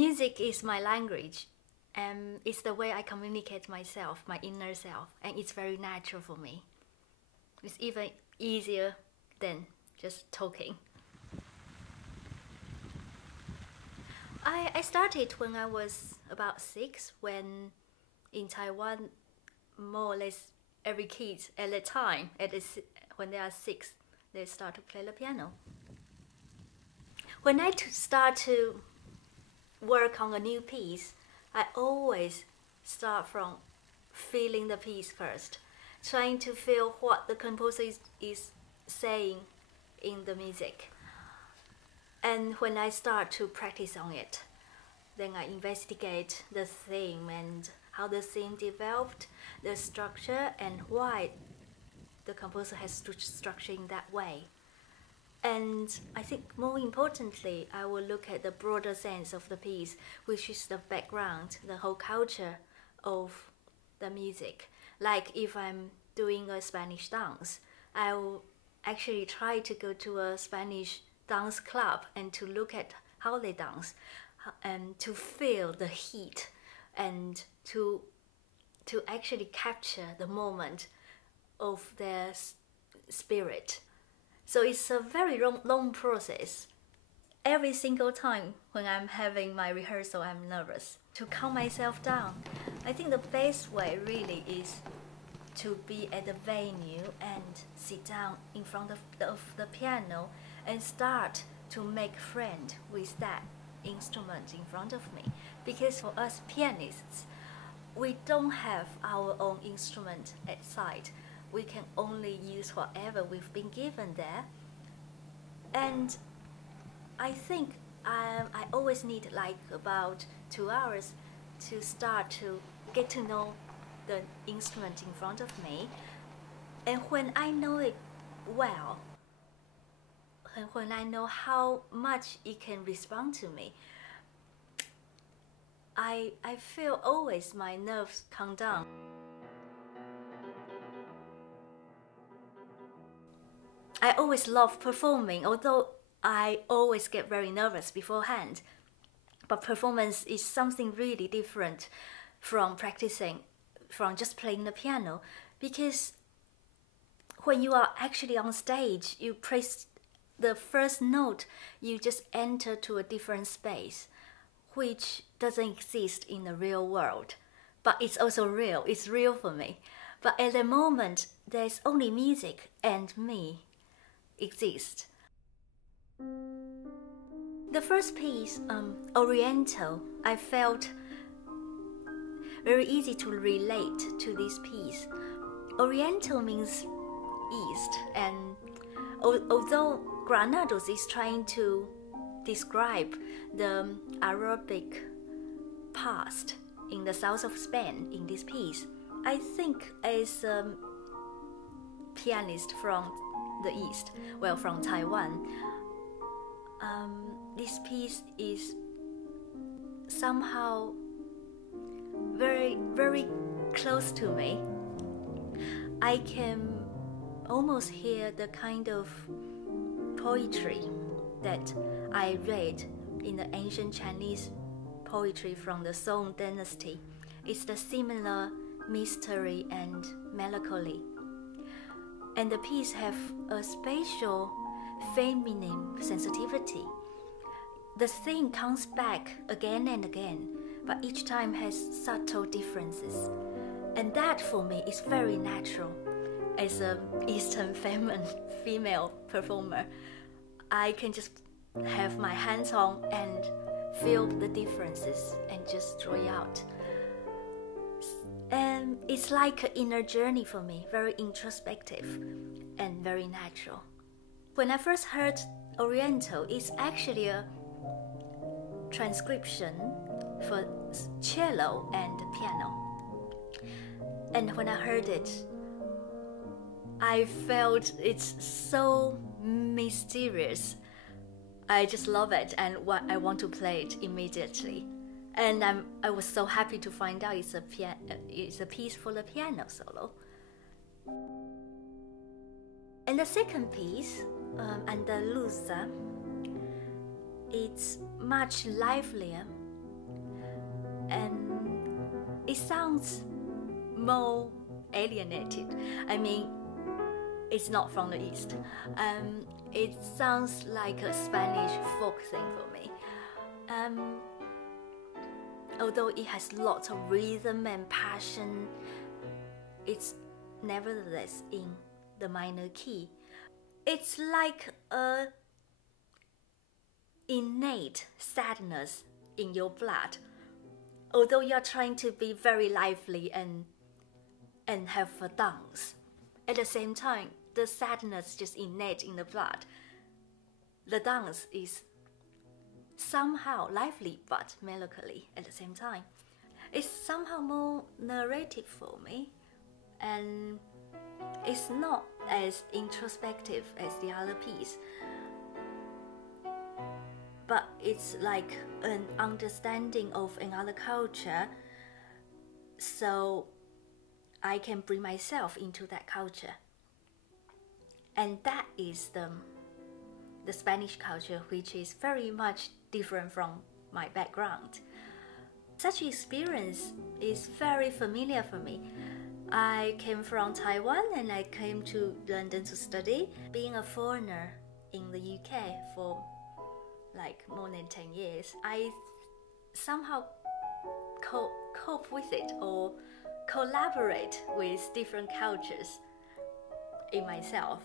Music is my language, and it's the way I communicate myself, my inner self, and it's very natural for me. It's even easier than just talking. I started when I was about 6, when in Taiwan, more or less every kid at the time, when they are 6, they start to play the piano. When I start to work on a new piece, I always start from feeling the piece first, trying to feel what the composer is saying in the music. And when I start to practice on it, then I investigate the theme and how the theme developed, the structure, and why the composer has structured in that way. And I think more importantly, I will look at the broader sense of the piece, which is the background, the whole culture of the music. Like if I'm doing a Spanish dance, I will actually try to go to a Spanish dance club and to look at how they dance, and to feel the heat, and to actually capture the moment of their spirit. So it's a very long process. Every single time when I'm having my rehearsal, I'm nervous. To calm myself down, I think the best way really is to be at the venue and sit down in front of the piano and start to make friends with that instrument in front of me. Because for us pianists, we don't have our own instrument at side. We can only use whatever we've been given there. And I think I always need like about 2 hours to start to get to know the instrument in front of me. And when I know it well, and when I know how much it can respond to me, I feel always my nerves calm down. I always love performing, although I always get very nervous beforehand. But performance is something really different from practicing, from just playing the piano. Because when you are actually on stage, you press the first note, you just enter to a different space, which doesn't exist in the real world. But it's also real, it's real for me. But at the moment, there's only music and me exist. The first piece, Oriental, I felt very easy to relate to this piece. Oriental means east, and although Granados is trying to describe the Arabic past in the south of Spain in this piece, I think as a pianist from the East, well, from Taiwan, this piece is somehow very, very close to me. I can almost hear the kind of poetry that I read in the ancient Chinese poetry from the Song dynasty. It's the similar mystery and melancholy. And the piece have a special feminine sensitivity. The theme comes back again and again, but each time has subtle differences. And that for me is very natural. As an Eastern female performer, I can just have my hands on and feel the differences and just draw it out. And it's like an inner journey for me, very introspective and very natural. When I first heard Oriental, it's actually a transcription for cello and piano. And when I heard it, I felt it's so mysterious. I just love it, and I want to play it immediately. And I was so happy to find out it's a piece for the piano solo. And the second piece, Andaluza, it's much livelier it sounds more alienated. I mean, it's not from the East. It sounds like a Spanish folk thing for me. Although it has lots of rhythm and passion, it's nevertheless in the minor key. It's like a innate sadness in your blood. Although you're trying to be very lively and have a dance, at the same time, the sadness just innate in the blood. The dance is somehow lively but melancholy at the same time. It's somehow more narrative for me, and it's not as introspective as the other piece, but it's like an understanding of another culture, so I can bring myself into that culture. And that is the Spanish culture, which is very much different from my background. Such experience is very familiar for me. I came from Taiwan and I came to London to study. Being a foreigner in the UK for like more than 10 years, I somehow cope with it or collaborate with different cultures in myself.